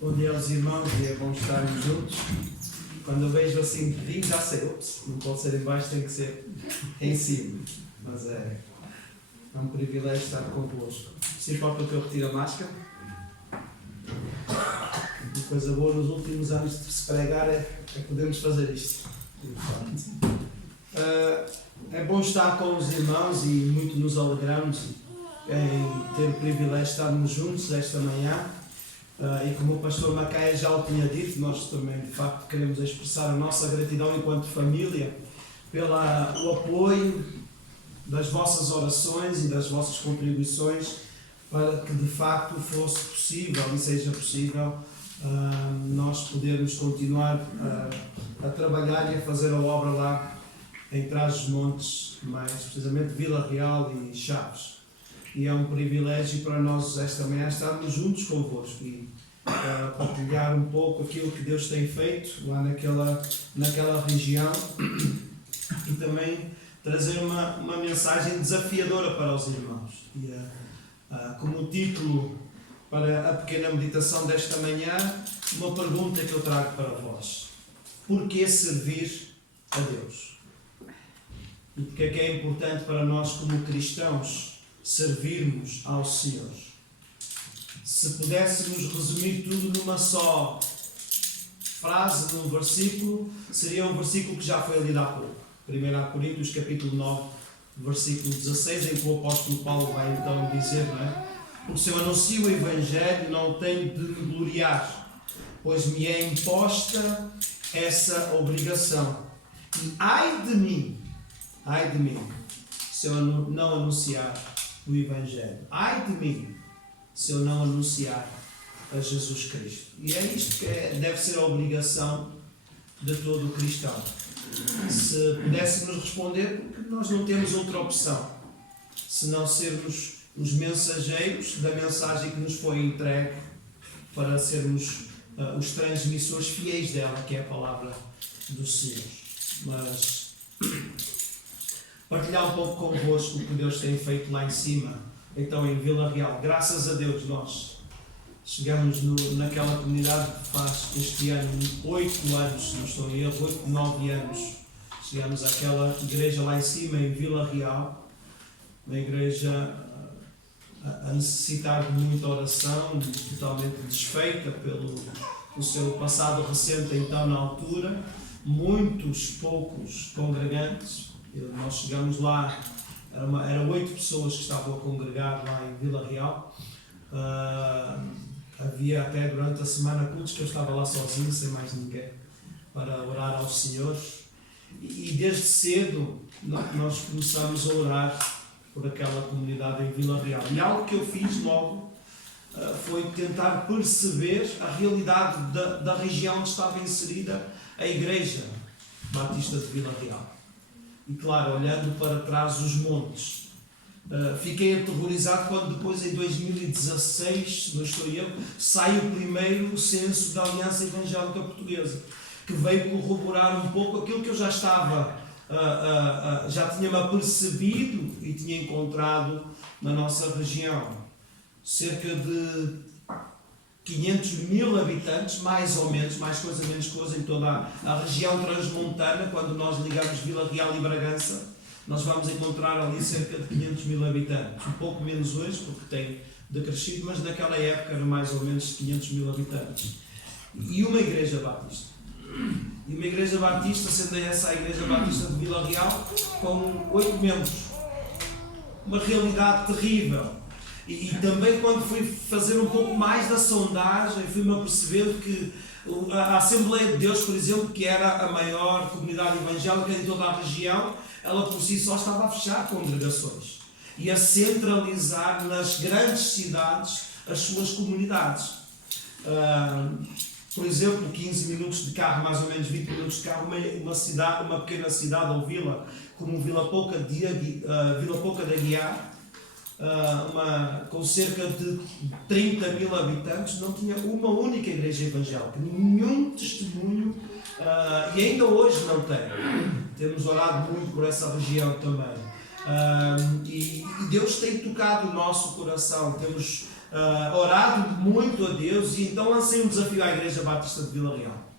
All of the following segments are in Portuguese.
Bom dia aos irmãos e é bom estarmos juntos. Quando eu vejo assim pedinho, já sei, não pode ser em baixo, tem que ser em cima. Mas é um privilégio estar convosco. Se importa que eu retire a máscara? Uma coisa boa nos últimos anos de se pregar é podermos fazer isto. É bom estar com os irmãos e muito nos alegramos em ter o privilégio de estarmos juntos esta manhã. E como o pastor Macaé já o tinha dito, nós também de facto queremos expressar a nossa gratidão enquanto família pelo apoio das vossas orações e das vossas contribuições para que de facto fosse possível e seja possível nós podermos continuar a trabalhar e a fazer a obra lá em Trás-os-Montes, mais precisamente Vila Real e Chaves. E é um privilégio para nós esta manhã estarmos juntos convosco e partilhar um pouco aquilo que Deus tem feito lá naquela região e também trazer uma mensagem desafiadora para os irmãos. E, como título para a pequena meditação desta manhã, uma pergunta que eu trago para vós. Porquê servir a Deus? E porque é importante para nós como cristãos servirmos ao Senhor? Se pudéssemos resumir tudo numa só frase, num versículo, seria um versículo que já foi lido há pouco. 1 Coríntios capítulo 9, versículo 16, em que o apóstolo Paulo vai então dizer, não é? Porque se eu anuncio o Evangelho, não tenho de me gloriar, pois me é imposta essa obrigação. E ai de mim, se eu não anunciar o Evangelho. Ai de mim, se eu não anunciar a Jesus Cristo. E é isto que deve ser a obrigação de todo o cristão. Se pudéssemos responder, porque nós não temos outra opção, senão sermos os mensageiros da mensagem que nos foi entregue para sermos os transmissores fiéis dela, que é a palavra do Senhor. Mas partilhar um pouco convosco o que Deus tem feito lá em cima, então em Vila Real. Graças a Deus nós chegamos naquela comunidade faz este ano 8 anos, se não estou em erro, 8, 9 anos. Chegamos àquela igreja lá em cima em Vila Real, uma igreja a necessitar de muita oração, totalmente desfeita pelo seu passado recente então na altura, poucos congregantes. Nós chegamos lá, eram 8 pessoas que estavam a congregar lá em Vila Real. Havia até durante a semana cultos que eu estava lá sozinho, sem mais ninguém, para orar ao Senhor. E desde cedo nós começámos a orar por aquela comunidade em Vila Real. E algo que eu fiz logo foi tentar perceber a realidade da região onde estava inserida a Igreja Batista de Vila Real. E claro, olhando para trás os montes, fiquei aterrorizado quando depois em 2016, se não estou eu, sai o primeiro censo da Aliança Evangélica Portuguesa, que veio corroborar um pouco aquilo que eu já tinha-me apercebido e tinha encontrado na nossa região. Cerca de 500 mil habitantes, mais ou menos, mais coisa menos coisa, em toda a região transmontana. Quando nós ligamos Vila Real e Bragança, nós vamos encontrar ali cerca de 500 mil habitantes. Um pouco menos hoje, porque tem decrescido, mas naquela época eram mais ou menos 500 mil habitantes. E uma igreja batista. E uma igreja batista, sendo essa a igreja batista de Vila Real, com 8 membros. Uma realidade terrível. E também quando fui fazer um pouco mais da sondagem, fui-me apercebendo que a Assembleia de Deus, por exemplo, que era a maior comunidade evangélica em toda a região, ela por si só estava a fechar congregações e a centralizar nas grandes cidades as suas comunidades. Por exemplo, 15 minutos de carro, mais ou menos 20 minutos de carro, uma pequena cidade ou vila, como Vila Pouca de Aguiar, com cerca de 30 mil habitantes, não tinha uma única igreja evangélica, nenhum testemunho, e ainda hoje não tem. Temos orado muito por essa região também. E Deus tem tocado o nosso coração, temos orado muito a Deus, e então lancei um desafio à Igreja Batista de Vila Real.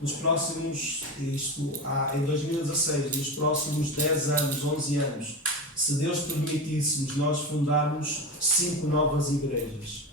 Nos próximos, em 2016, nos próximos 10 anos, 11 anos, se Deus permitíssemos, nós fundarmos 5 novas igrejas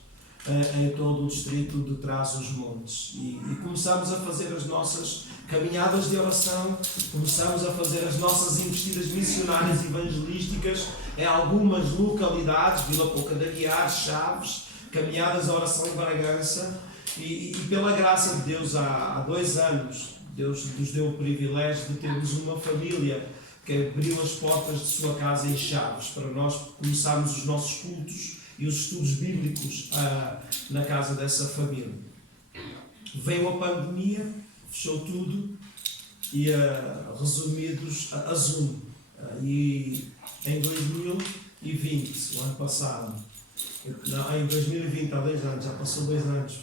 em todo o distrito de Trás-os-Montes, e começamos a fazer as nossas caminhadas de oração, começamos a fazer as nossas investidas missionárias evangelísticas em algumas localidades, Vila Pouca da Guiar, Chaves, caminhadas de oração em Bragança, e pela graça de Deus, há 2 anos, Deus nos deu o privilégio de termos uma família que abriu as portas de sua casa em Chaves, para nós começarmos os nossos cultos e os estudos bíblicos na casa dessa família. Veio a pandemia, fechou tudo, e resumidos, a Zoom. E em 2020, o ano passado, em 2020, há 2 anos, já passou 2 anos,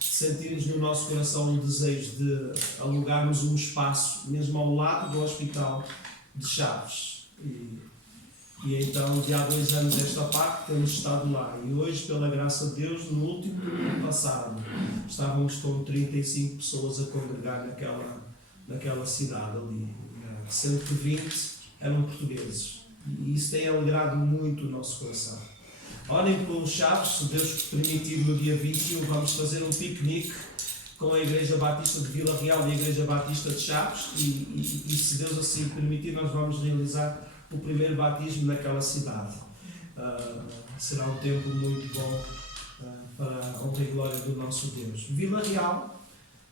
sentimos no nosso coração o desejo de alugarmos um espaço, mesmo ao lado do hospital de Chaves. E então, de há 2 anos esta parte, temos estado lá. E hoje, pela graça de Deus, no último domingo passado, estávamos com 35 pessoas a congregar naquela cidade ali. 120 eram portugueses. E isso tem alegrado muito o nosso coração. Orem pelos Chaves, se Deus permitir, no dia 21 vamos fazer um piquenique com a Igreja Batista de Vila Real e a Igreja Batista de Chaves, e se Deus assim permitir, nós vamos realizar o primeiro batismo naquela cidade. Será um tempo muito bom para a honra e glória do nosso Deus. Vila Real,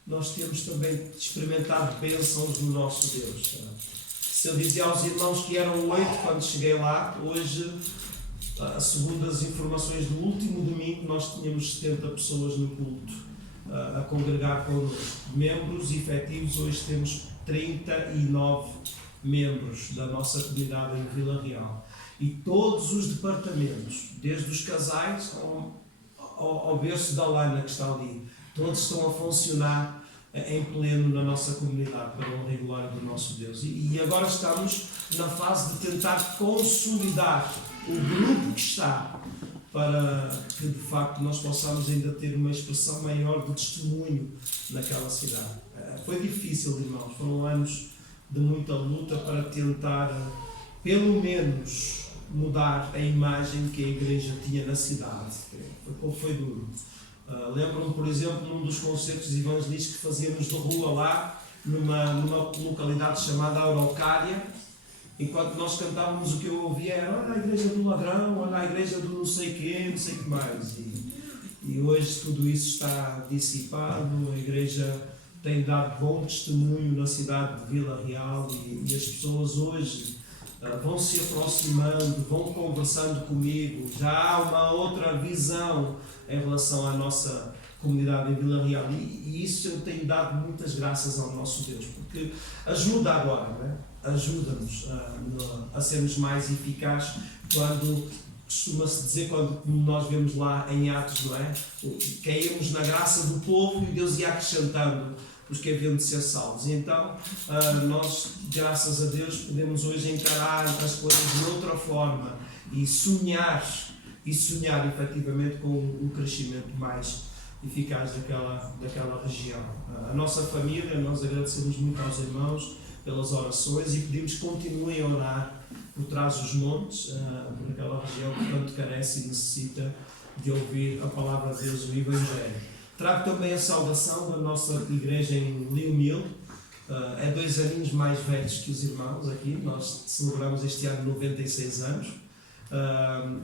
nós temos também experimentado bênçãos do nosso Deus. Se eu dizia aos irmãos que eram 8 quando cheguei lá, hoje, segundo as informações do último domingo, nós tínhamos 70 pessoas no culto a congregar connosco. Membros efetivos, hoje temos 39 membros da nossa comunidade em Vila Real. E todos os departamentos, desde os casais ao berço da Lana que está ali, todos estão a funcionar em pleno na nossa comunidade, para a honra e glória do nosso Deus. E agora estamos na fase de tentar consolidar o grupo que está, para que de facto nós possamos ainda ter uma expressão maior de testemunho naquela cidade. Foi difícil, irmãos, foram anos de muita luta para tentar, pelo menos, mudar a imagem que a igreja tinha na cidade. Foi duro. Lembro-me, por exemplo, num dos concertos evangelísticos que fazíamos de rua lá, numa localidade chamada Araucária, enquanto nós cantávamos, o que eu ouvia era: olha a igreja do ladrão, olha a igreja do não sei quê, não sei o que mais. E hoje tudo isso está dissipado, a igreja tem dado bom testemunho na cidade de Vila Real, e as pessoas hoje vão se aproximando, vão conversando comigo. Já há uma outra visão em relação à nossa comunidade em Vila Real, e isso eu tenho dado muitas graças ao nosso Deus, porque ajuda agora, né? Ajuda-nos a sermos mais eficazes, quando costuma-se dizer, quando nós vemos lá em Atos, não é? Caímos na graça do povo e Deus ia acrescentando os que haviam de ser salvos. E então, nós, graças a Deus, podemos hoje encarar as coisas de outra forma e sonhar efetivamente com um crescimento mais eficaz daquela região. A nossa família, nós agradecemos muito aos irmãos pelas orações e pedimos que continuem a orar por Trás-os-Montes, por aquela região que tanto carece e necessita de ouvir a palavra de Deus, o Evangelho. Trago também a saudação da nossa igreja em Leomil. É 2 aninhos mais velhos que os irmãos aqui. Nós celebramos este ano 96 anos.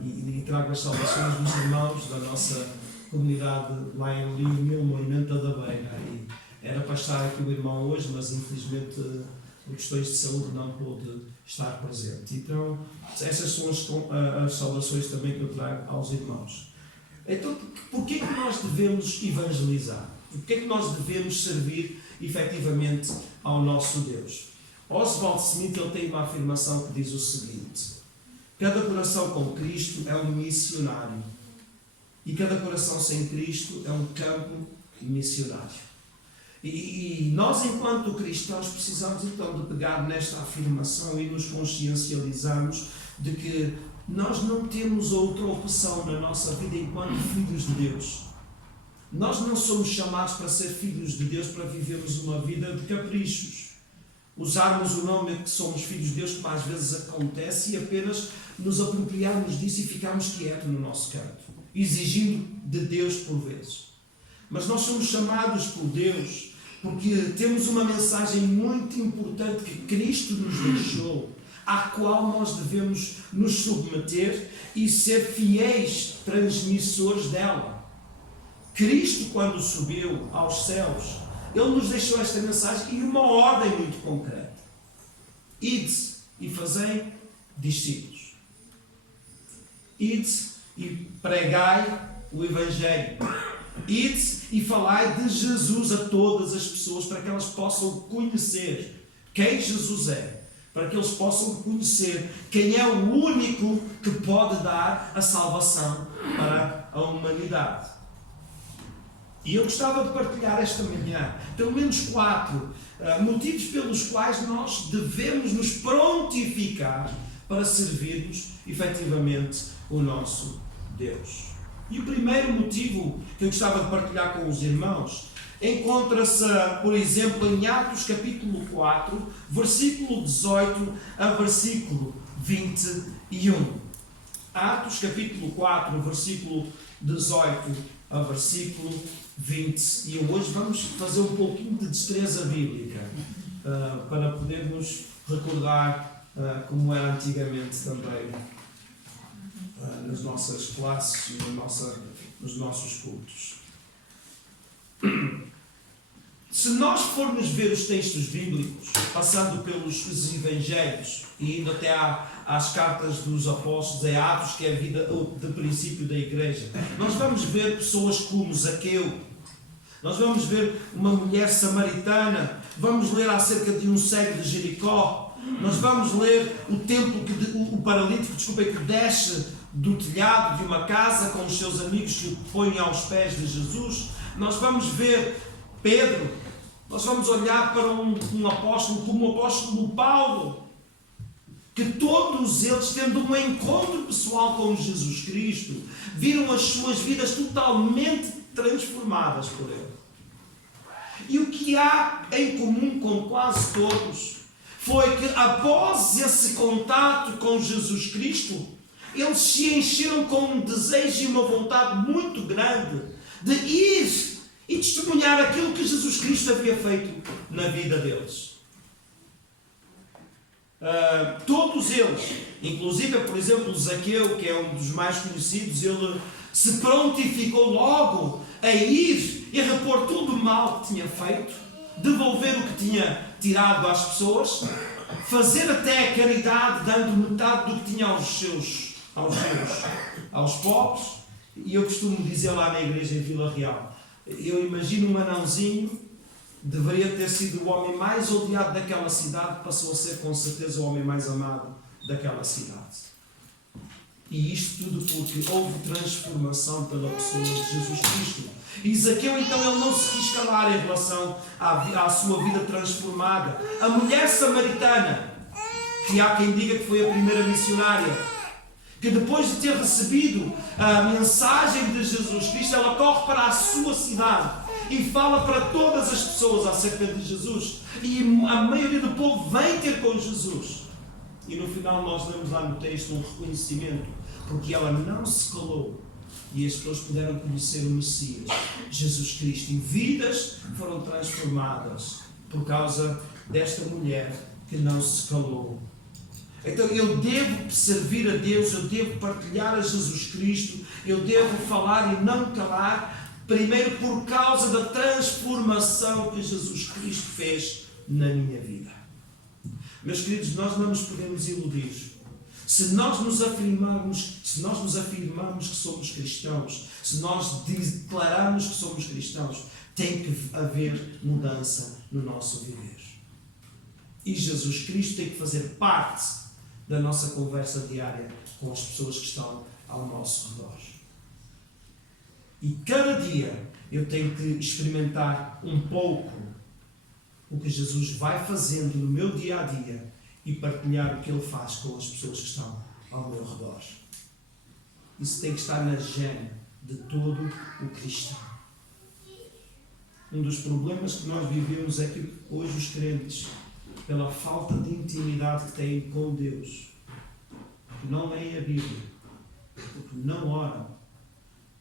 E trago as saudações dos irmãos da nossa comunidade lá em Leomil, Moimenta da Beira. E era para estar aqui o irmão hoje, mas infelizmente por questões de saúde não pôde estar presente. Então, essas são as saudações também que eu trago aos irmãos. Então, porquê que nós devemos evangelizar? Porquê que nós devemos servir efetivamente ao nosso Deus? Oswald Smith ele tem uma afirmação que diz o seguinte: cada coração com Cristo é um missionário, e cada coração sem Cristo é um campo missionário. E nós, enquanto cristãos, precisamos então de pegar nesta afirmação e nos consciencializarmos de que nós não temos outra opção na nossa vida enquanto filhos de Deus. Nós não somos chamados para ser filhos de Deus para vivermos uma vida de caprichos. Usarmos o nome que somos filhos de Deus, como às vezes acontece, e apenas nos apropriarmos disso e ficarmos quietos no nosso canto, exigindo de Deus por vezes. Mas nós somos chamados por Deus porque temos uma mensagem muito importante que Cristo nos deixou, à qual nós devemos nos submeter e ser fiéis transmissores dela. Cristo, quando subiu aos céus, Ele nos deixou esta mensagem e uma ordem muito concreta. Ide e fazei discípulos. Ide e pregai o Evangelho. Ide e falai de Jesus a todas as pessoas para que elas possam conhecer quem Jesus é. Para que eles possam conhecer quem é o único que pode dar a salvação para a humanidade. E eu gostava de partilhar esta manhã, pelo menos 4 motivos pelos quais nós devemos nos prontificar para servirmos efetivamente o nosso Deus. E o primeiro motivo que eu gostava de partilhar com os irmãos encontra-se, por exemplo, em Atos capítulo 4, versículo 18 a versículo 21. Atos capítulo 4, versículo 18 a versículo 21. Hoje vamos fazer um pouquinho de destreza bíblica para podermos recordar como era antigamente também nas nossas classes e nos nossos cultos. Se nós formos ver os textos bíblicos, passando pelos evangelhos e indo até às cartas dos apóstolos, em Atos, que é a vida de princípio da igreja, nós vamos ver pessoas como Zaqueu, nós vamos ver uma mulher samaritana, vamos ler acerca de um cego de Jericó, nós vamos ler o templo, o paralítico, que desce do telhado de uma casa com os seus amigos que o põem aos pés de Jesus. Nós vamos ver Pedro, nós vamos olhar para um apóstolo como o apóstolo Paulo, que todos eles, tendo um encontro pessoal com Jesus Cristo, viram as suas vidas totalmente transformadas por Ele. E o que há em comum com quase todos foi que após esse contato com Jesus Cristo, eles se encheram com um desejo e uma vontade muito grande de ir e testemunhar aquilo que Jesus Cristo havia feito na vida deles. Todos eles, inclusive, por exemplo, Zaqueu, que é um dos mais conhecidos, ele se prontificou logo a ir e repor tudo o mal que tinha feito, devolver o que tinha tirado às pessoas, fazer até a caridade, dando metade do que tinha aos pobres. E eu costumo dizer lá na igreja em Vila Real, eu imagino um anãozinho, deveria ter sido o homem mais odiado daquela cidade, passou a ser com certeza o homem mais amado daquela cidade. E isto tudo porque houve transformação pela pessoa de Jesus Cristo. E Zaqueu, então, ele não se quis calar em relação à sua vida transformada. A mulher samaritana, que há quem diga que foi a primeira missionária, que depois de ter recebido a mensagem de Jesus Cristo, ela corre para a sua cidade e fala para todas as pessoas acerca de Jesus. E a maioria do povo vem ter com Jesus. E no final nós lemos lá no texto um reconhecimento, porque ela não se calou e as pessoas puderam conhecer o Messias, Jesus Cristo. E vidas foram transformadas por causa desta mulher que não se calou. Então eu devo servir a Deus, eu devo partilhar a Jesus Cristo, eu devo falar e não calar, primeiro por causa da transformação que Jesus Cristo fez na minha vida. Meus queridos, nós não nos podemos iludir. Se nós nos afirmarmos que somos cristãos, se nós declararmos que somos cristãos, tem que haver mudança no nosso viver. E Jesus Cristo tem que fazer parte da nossa conversa diária com as pessoas que estão ao nosso redor. E cada dia eu tenho que experimentar um pouco o que Jesus vai fazendo no meu dia a dia e partilhar o que Ele faz com as pessoas que estão ao meu redor. Isso tem que estar na gene de todo o cristão. Um dos problemas que nós vivemos é que hoje os crentes, pela falta de intimidade que têm com Deus, porque não leem a Bíblia, porque não oram,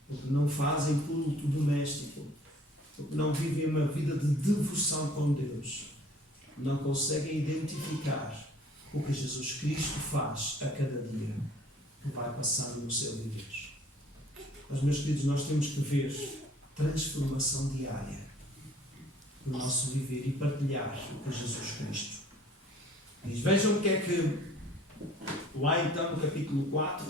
porque não fazem culto doméstico, porque não vivem uma vida de devoção com Deus, não conseguem identificar o que Jesus Cristo faz a cada dia que vai passando no seu viver. Mas, meus queridos, nós temos que ver transformação diária no nosso viver e partilhar o que Jesus Cristo diz. Vejam o que é que lá então no capítulo 4,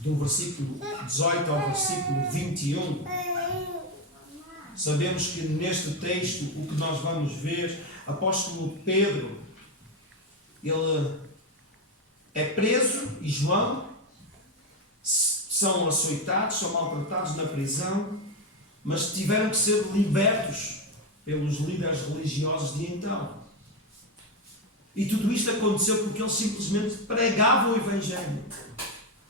do versículo 18 ao versículo 21, sabemos que neste texto o que nós vamos ver, apóstolo Pedro, ele é preso e João, são açoitados, são maltratados na prisão, mas tiveram que ser libertos pelos líderes religiosos de então. E tudo isto aconteceu porque eles simplesmente pregavam o Evangelho.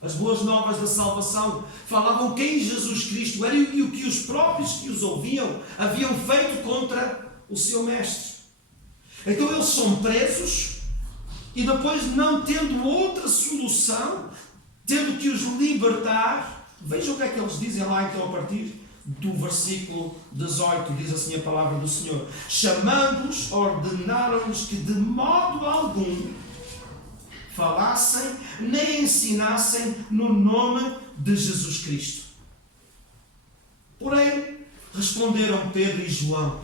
As boas novas da salvação falavam quem Jesus Cristo era e o que os próprios que os ouviam haviam feito contra o seu mestre. Então eles são presos e depois, não tendo outra solução, tendo que os libertar, vejam o que é que eles dizem lá então a partir do versículo 18, diz assim a palavra do Senhor: chamando-os, ordenaram-lhes que de modo algum falassem nem ensinassem no nome de Jesus Cristo. Porém, responderam Pedro e João: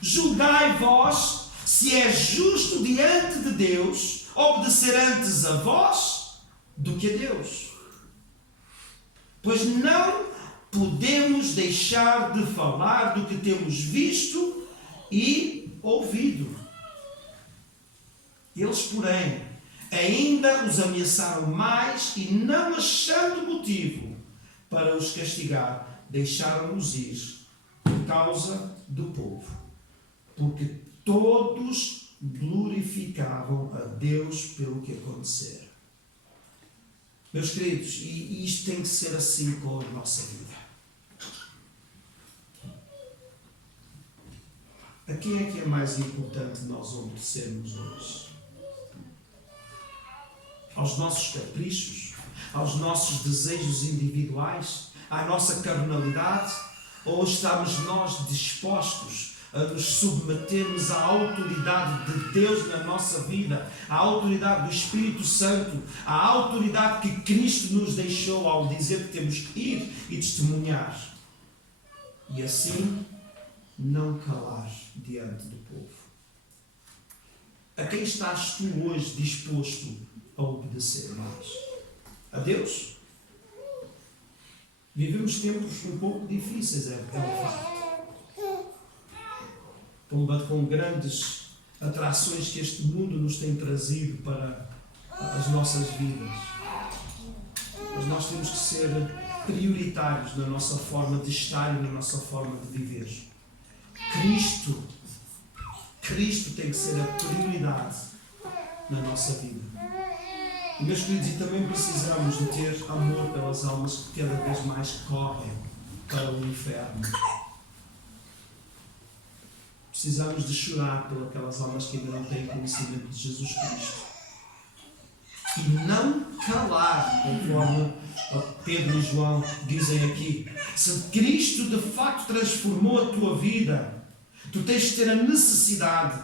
julgai vós se é justo diante de Deus obedecer antes a vós do que a Deus. Pois não podemos deixar de falar do que temos visto e ouvido. Eles, porém, ainda os ameaçaram mais e, não achando motivo para os castigar, deixaram-nos ir por causa do povo, porque todos glorificavam a Deus pelo que acontecera. Meus queridos, e isto tem que ser assim com a nossa vida. A quem é que é mais importante nós obedecermos hoje? Aos nossos caprichos? Aos nossos desejos individuais? À nossa carnalidade? Ou estamos nós dispostos a nos submetermos à autoridade de Deus na nossa vida, à autoridade do Espírito Santo, à autoridade que Cristo nos deixou ao dizer que temos que ir e testemunhar? E assim não calar diante do povo. A quem estás tu hoje disposto a obedecer mais? A Deus? Vivemos tempos um pouco difíceis, é um facto. Com grandes atrações que este mundo nos tem trazido para as nossas vidas. Mas nós temos que ser prioritários na nossa forma de estar e na nossa forma de viver. Cristo tem que ser a prioridade na nossa vida. E, meus queridos, e também precisamos de ter amor pelas almas que cada vez mais correm para o inferno. Precisamos de chorar por aquelas almas que ainda não têm conhecimento de Jesus Cristo. E não calar, conforme Pedro e João dizem aqui. Se Cristo de facto transformou a tua vida, tu tens de ter a necessidade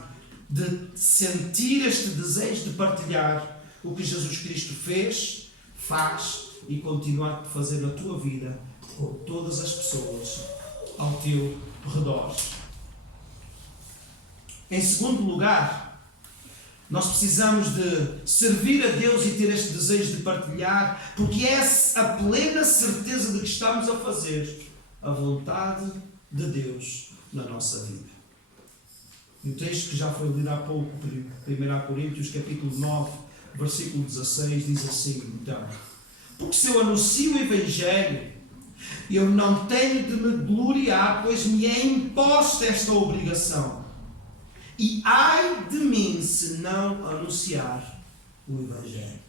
de sentir este desejo de partilhar o que Jesus Cristo fez, faz e continua a fazer na tua vida com todas as pessoas ao teu redor. Em segundo lugar, nós precisamos de servir a Deus e ter este desejo de partilhar, porque é a plena certeza de que estamos a fazer a vontade de Deus na nossa vida. E o texto que já foi lido há pouco, 1 Coríntios, capítulo 9, versículo 16, diz assim, então: porque se eu anuncio o Evangelho, Eu não tenho de me gloriar, pois me é imposta esta obrigação. E ai de mim se não anunciar o Evangelho.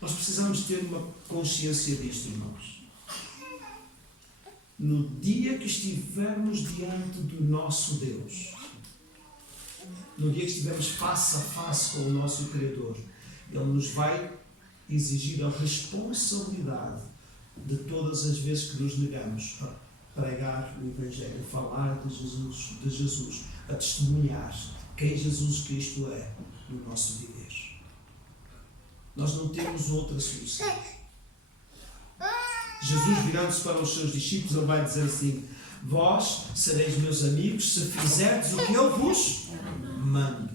Nós precisamos ter uma consciência disto, irmãos. No dia que estivermos diante do nosso Deus, no dia que estivermos face a face com o nosso Criador, Ele nos vai exigir a responsabilidade de todas as vezes que nos negamos a pregar o Evangelho, a falar de Jesus, a testemunhar quem Jesus Cristo é no nosso viver. Nós não temos outra solução. Jesus, virando-se para os seus discípulos, Ele vai dizer assim: vós sereis meus amigos se fizerdes o que eu vos mando.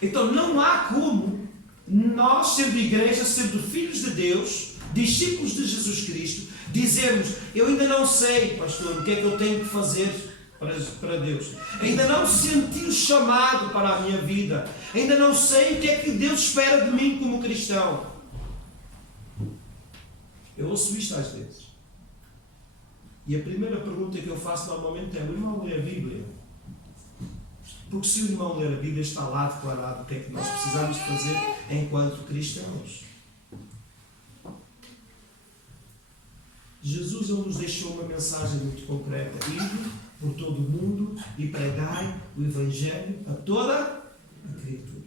Então não há como nós, sendo igreja, sendo filhos de Deus, discípulos de Jesus Cristo, dizermos: eu ainda não sei, pastor, o que é que eu tenho que fazer para Deus. Ainda não senti o chamado para a minha vida. Ainda não sei o que é que Deus espera de mim como cristão. Eu ouço isto às vezes. E a primeira pergunta que eu faço normalmente é: o irmão lê a Bíblia? Porque se o irmão ler a Bíblia, está lá declarado o que é que nós precisamos fazer enquanto cristãos. Jesus nos deixou uma mensagem muito concreta: ide por todo o mundo e pregai o Evangelho a toda a criatura.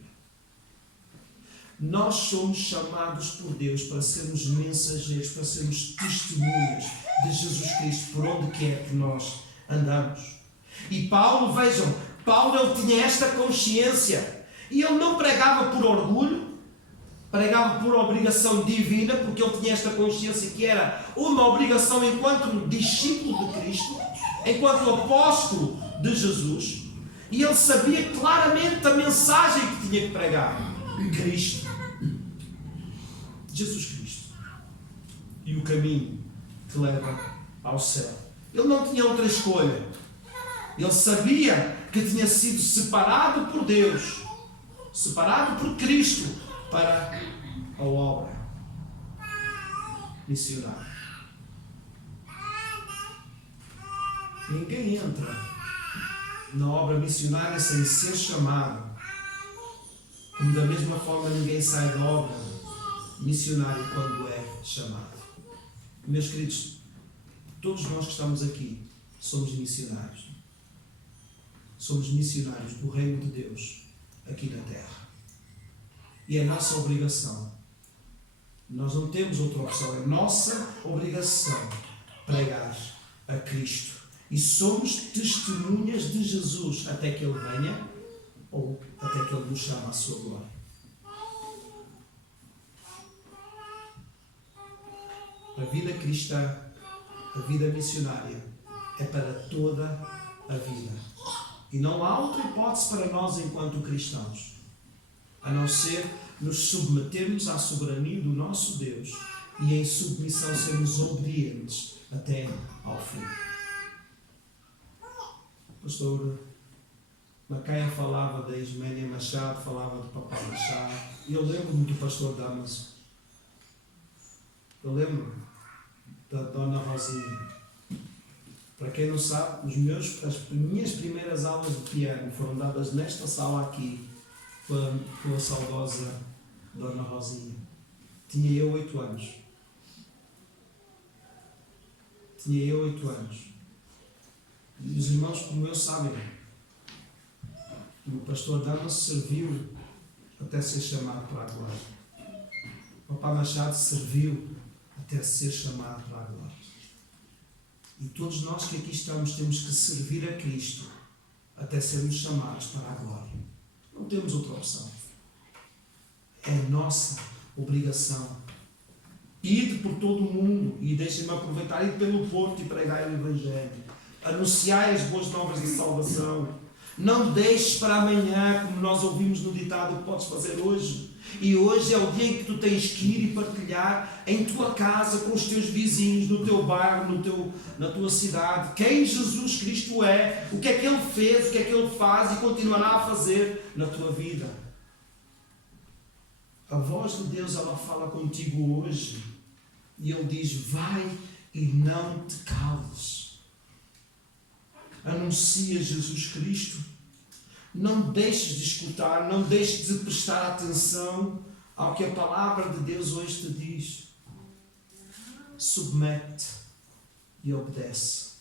Nós somos chamados por Deus para sermos mensageiros, para sermos testemunhas de Jesus Cristo por onde quer que nós andamos. E Paulo, vejam, Paulo ele tinha esta consciência e ele não pregava por orgulho, pregava por obrigação divina, porque ele tinha esta consciência que era uma obrigação enquanto discípulo de Cristo, enquanto apóstolo de Jesus, e ele sabia claramente a mensagem que tinha que pregar: Cristo, Jesus Cristo, e o caminho que leva ao céu. Ele não tinha outra escolha. Ele sabia que tinha sido separado por Deus, separado por Cristo para a obra missionária. Ninguém entra na obra missionária sem ser chamado, como da mesma forma ninguém sai da obra missionária quando é chamado. Meus queridos, todos nós que estamos aqui somos missionários. Somos missionários do reino de Deus aqui na terra. E é nossa obrigação. Nós não temos outra opção. É nossa obrigação pregar a Cristo. E somos testemunhas de Jesus até que Ele venha ou até que Ele nos chame à sua glória. A vida cristã, a vida missionária, é para toda a vida. E não há outra hipótese para nós enquanto cristãos, a não ser nos submetermos à soberania do nosso Deus e em submissão sermos obedientes até ao fim. O pastor Macaia falava da Isménia Machado, falava do Papai Machado, e eu lembro-me do pastor Damaso. Eu lembro da Dona Rosinha. Para quem não sabe, as minhas primeiras aulas de piano foram dadas nesta sala aqui, com a saudosa Dona Rosinha. Tinha eu 8 anos. E os irmãos, como eu, sabem, o pastor Damaso serviu até ser chamado para a glória. O Papai Machado serviu até ser chamado para a glória. E todos nós que aqui estamos temos que servir a Cristo até sermos chamados para a glória. Não temos outra opção. É nossa obrigação. Ide por todo o mundo, e deixem-me aproveitar, ide pelo Porto e pregai o Evangelho. Anunciai as boas novas de salvação. Não deixes para amanhã, como nós ouvimos no ditado, o que podes fazer hoje. E hoje é o dia em que tu tens que ir e partilhar em tua casa, com os teus vizinhos, no teu bairro, na tua cidade, quem Jesus Cristo é, o que é que Ele fez, o que é que Ele faz e continuará a fazer na tua vida. A voz de Deus, ela fala contigo hoje. E Ele diz, vai e não te cales. Anuncia Jesus Cristo. Não deixes de escutar, não deixes de prestar atenção ao que a palavra de Deus hoje te diz. Submete e obedece.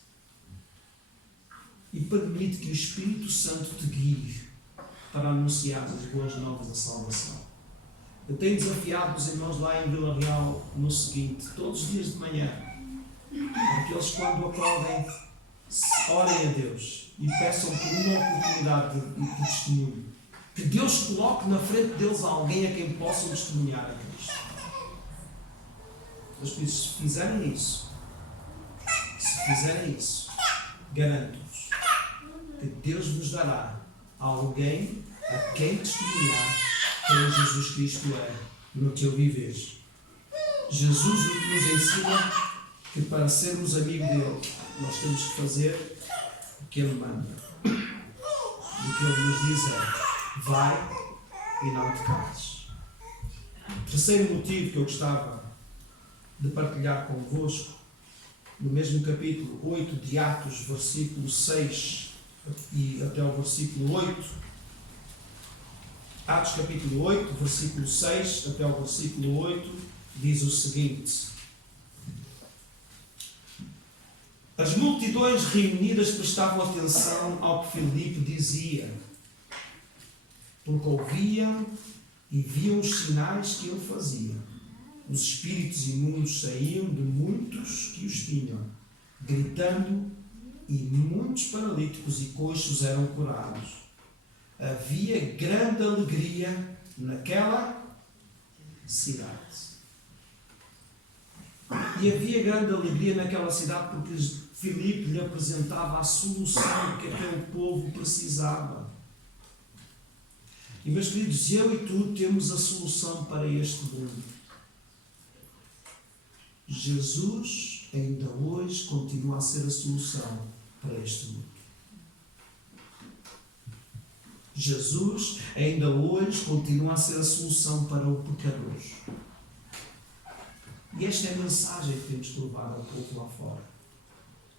E permite que o Espírito Santo te guie para anunciar as boas novas da salvação. Eu tenho desafiado os irmãos lá em Vila Real no seguinte, todos os dias de manhã, para que eles quando acordem, orem a Deus e peçam por uma oportunidade de testemunho. Que Deus coloque na frente deles alguém a quem possam testemunhar a Cristo. Se fizerem isso, garanto-vos que Deus vos dará alguém a quem testemunhar quem Jesus Cristo é no teu viver. Jesus nos ensina que para sermos amigos dele, nós temos que fazer o que ele manda. E o que ele nos diz é, vai e não te cales. O terceiro motivo que eu gostava de partilhar convosco, no mesmo capítulo 8 de Atos, versículo 6 e até o versículo 8, Atos capítulo 8, versículo 6 até o versículo 8, diz o seguinte: as multidões reunidas prestavam atenção ao que Filipe dizia, porque ouviam e viam os sinais que ele fazia. Os espíritos imundos saíam de muitos que os tinham, gritando, e muitos paralíticos e coxos eram curados. Havia grande alegria naquela cidade. E havia grande alegria naquela cidade porque Filipe lhe apresentava a solução que aquele povo precisava. E meus queridos, eu e tu temos a solução para este mundo. Jesus ainda hoje continua a ser a solução para este mundo. Jesus ainda hoje continua a ser a solução para o pecador. E esta é a mensagem que temos que levar ao povo lá fora.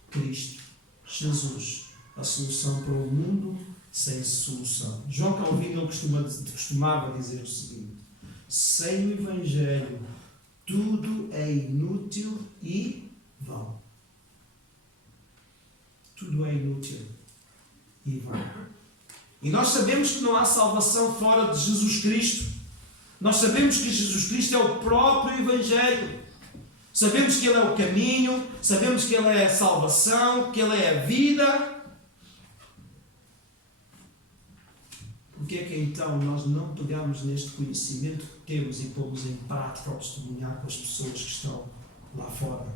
Cristo, Jesus, a solução para o mundo sem solução. João Calvino costumava dizer o seguinte: sem o Evangelho tudo é inútil e vão. Tudo é inútil e vão. E nós sabemos que não há salvação fora de Jesus Cristo. Nós sabemos que Jesus Cristo é o próprio Evangelho. Sabemos que Ele é o caminho, sabemos que Ele é a salvação, que Ele é a vida. Porque é que então nós não pegamos neste conhecimento que temos e pomos em prática ao testemunhar com as pessoas que estão lá fora?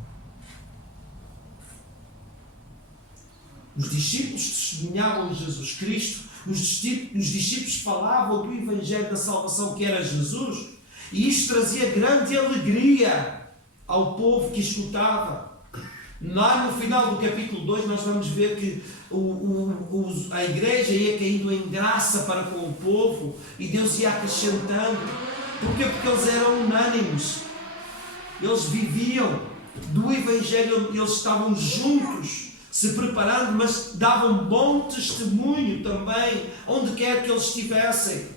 Os discípulos testemunhavam Jesus Cristo, os discípulos falavam do Evangelho da salvação que era Jesus, e isto trazia grande alegria ao povo que escutava. Lá no final do capítulo 2 nós vamos ver que a igreja ia caindo em graça para com o povo e Deus ia acrescentando. Porquê? Porque eles eram unânimes. Eles viviam do Evangelho, eles estavam juntos, se preparando, mas davam bom testemunho também, onde quer que eles estivessem.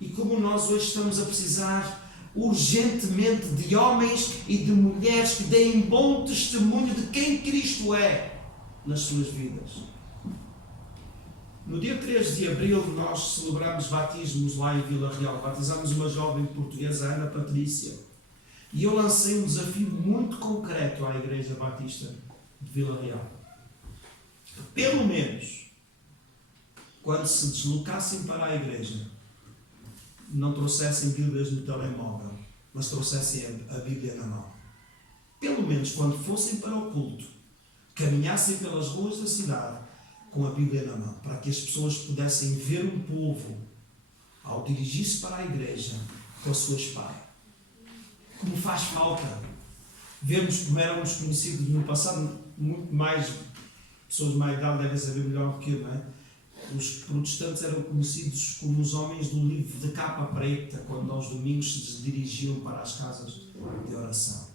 E como nós hoje estamos a precisar urgentemente de homens e de mulheres que deem bom testemunho de quem Cristo é nas suas vidas. No dia 3 de abril nós celebramos batismos lá em Vila Real. Batizamos uma jovem portuguesa, Ana Patrícia. E eu lancei um desafio muito concreto à Igreja Batista de Vila Real. Pelo menos, quando se deslocassem para a igreja, não trouxessem Bíblias no telemóvel, mas trouxessem a Bíblia na mão. Pelo menos, quando fossem para o culto, caminhassem pelas ruas da cidade com a Bíblia na mão, para que as pessoas pudessem ver um povo, ao dirigir-se para a igreja, com a sua espada. Como faz falta vermos como éramos conhecidos no passado, muito mais, pessoas de mais idade devem saber melhor do que eu, não é? Os protestantes eram conhecidos como os homens do livro de capa preta, quando aos domingos se dirigiam para as casas de oração.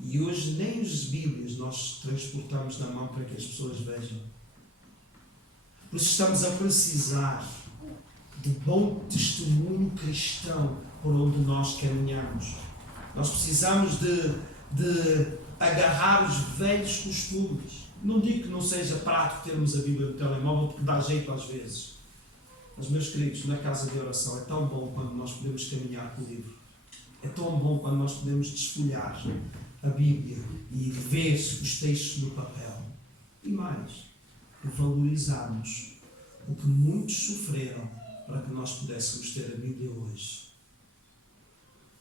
E hoje nem as Bíblias nós transportamos na mão para que as pessoas vejam. Por isso estamos a precisar de bom testemunho cristão por onde nós caminhamos. Nós precisamos de agarrar os velhos costumes. Não digo que não seja prático termos a Bíblia no telemóvel, porque dá jeito às vezes. Mas, meus queridos, na casa de oração é tão bom quando nós podemos caminhar com o livro. É tão bom quando nós podemos desfolhar a Bíblia e ver os textos no papel. E mais, valorizarmos o que muitos sofreram para que nós pudéssemos ter a Bíblia hoje.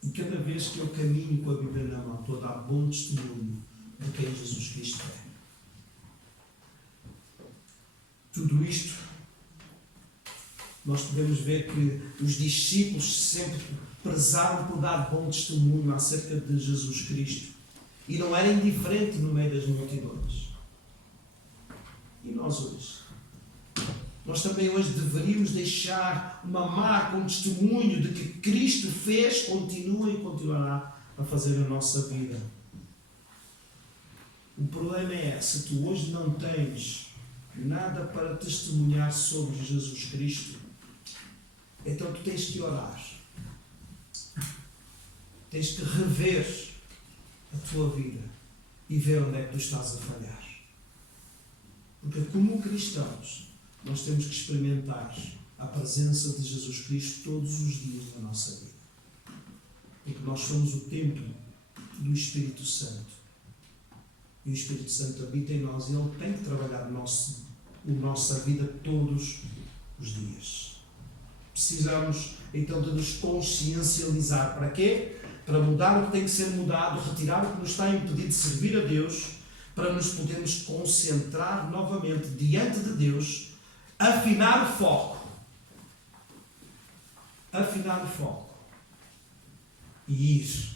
E cada vez que eu caminho com a Bíblia na mão, estou a dar bom testemunho de quem Jesus Cristo é. Tudo isto, nós podemos ver que os discípulos sempre prezaram por dar bom testemunho acerca de Jesus Cristo. E não era indiferente no meio das multidões. E nós hoje? Nós também hoje deveríamos deixar uma marca, um testemunho de que Cristo fez, continua e continuará a fazer na nossa vida. O problema é, se tu hoje não tens nada para testemunhar sobre Jesus Cristo, então tu tens que orar. Tens que rever a tua vida e ver onde é que tu estás a falhar. Porque como cristãos, nós temos que experimentar a presença de Jesus Cristo todos os dias da nossa vida. Porque nós somos o templo do Espírito Santo. E o Espírito Santo habita em nós e Ele tem que trabalhar a nossa vida todos os dias. Precisamos então de nos consciencializar. Para quê? Para mudar o que tem que ser mudado, retirar o que nos está a impedir de servir a Deus, para nos podermos concentrar novamente diante de Deus, afinar o foco. Afinar o foco. E ir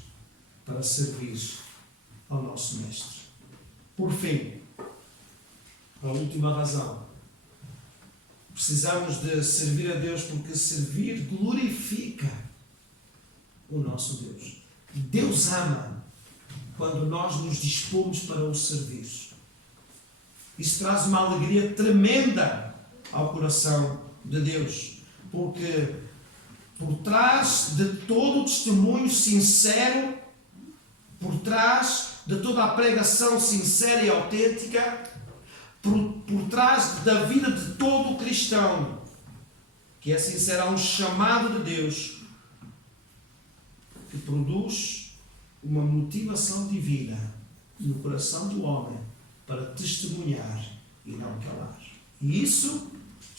para servir ao nosso Mestre. Por fim, a última razão. Precisamos de servir a Deus porque servir glorifica o nosso Deus. Deus ama quando nós nos dispomos para o servir. Isso traz uma alegria tremenda ao coração de Deus, porque por trás de todo o testemunho sincero, por trás de toda a pregação sincera e autêntica, por trás da vida de todo o cristão que é sincero, há um chamado de Deus que produz uma motivação divina no coração do homem para testemunhar e não calar. E isso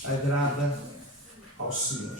agrada ao Senhor.